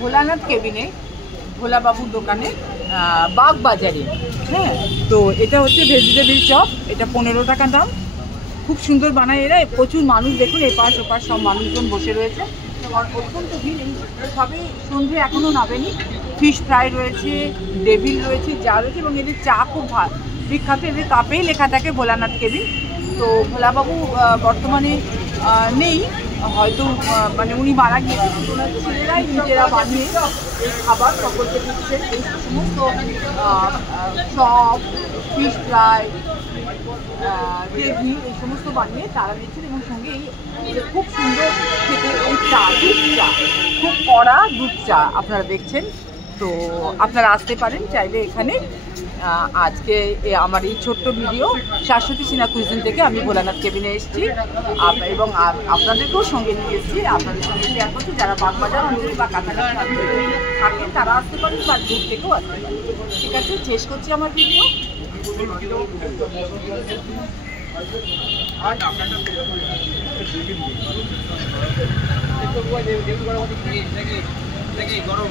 ভোলানাথ কেবিনে, ভোলাবাবুর দোকানে, বাগবাজারে। হ্যাঁ, তো এটা হচ্ছে ভেজিটেবিল চপ, এটা 15 টাকা দাম। খুব সুন্দর বানায় এরা, প্রচুর মানুষ, দেখুন এপাশ ওপাশ সব মানুষজন বসে রয়েছে। অত্যন্ত ভিড়, সবে সন্ধে এখনও নামেনি। ফিশ ফ্রাই রয়েছে, ডেভিল রয়েছে, যা রয়েছে, এবং এদের চা খুব বিখ্যাত। এদের কাপেই লেখা থাকে ভোলানাথ কেবিন। তো ভোলাবাবু বর্তমানে নেই, হয়তো মানে উনি মারা গিয়েছেন। ওনার ছেলেরাই নিজেরা বানিয়ে এই খাবার সকলকে দিচ্ছেন। এই সমস্ত চপ, ফিশ ফ্রাই, গ্রেভি, এই সমস্ত বানিয়ে তারা দিচ্ছেন। এবং সঙ্গে এই খুব সুন্দর খেতে এই চা, দুধ চা, খুব কড়া দুধ চা আপনারা দেখছেন। তো আপনারা আসতে পারেন চাইলে এখানে। আজকে আমার এই ছোট্ট ভিডিও শাশ্বতী সিনহা কুইজিন থেকে আমি ভোলানাথ কেবিনে এসেছি, এবং আপনাদেরকেও সঙ্গে নিয়ে এসেছি। আপনাদের সঙ্গে শেয়ার করছি, যারা বাগবাজার অঞ্চলে বা কাছাকাছি অঞ্চলে থাকেন তারা আসতে পারেন, বা দূর থেকেও আসতে পারেন। ঠিক আছে, শেষ করছি আমার ভিডিও। গরম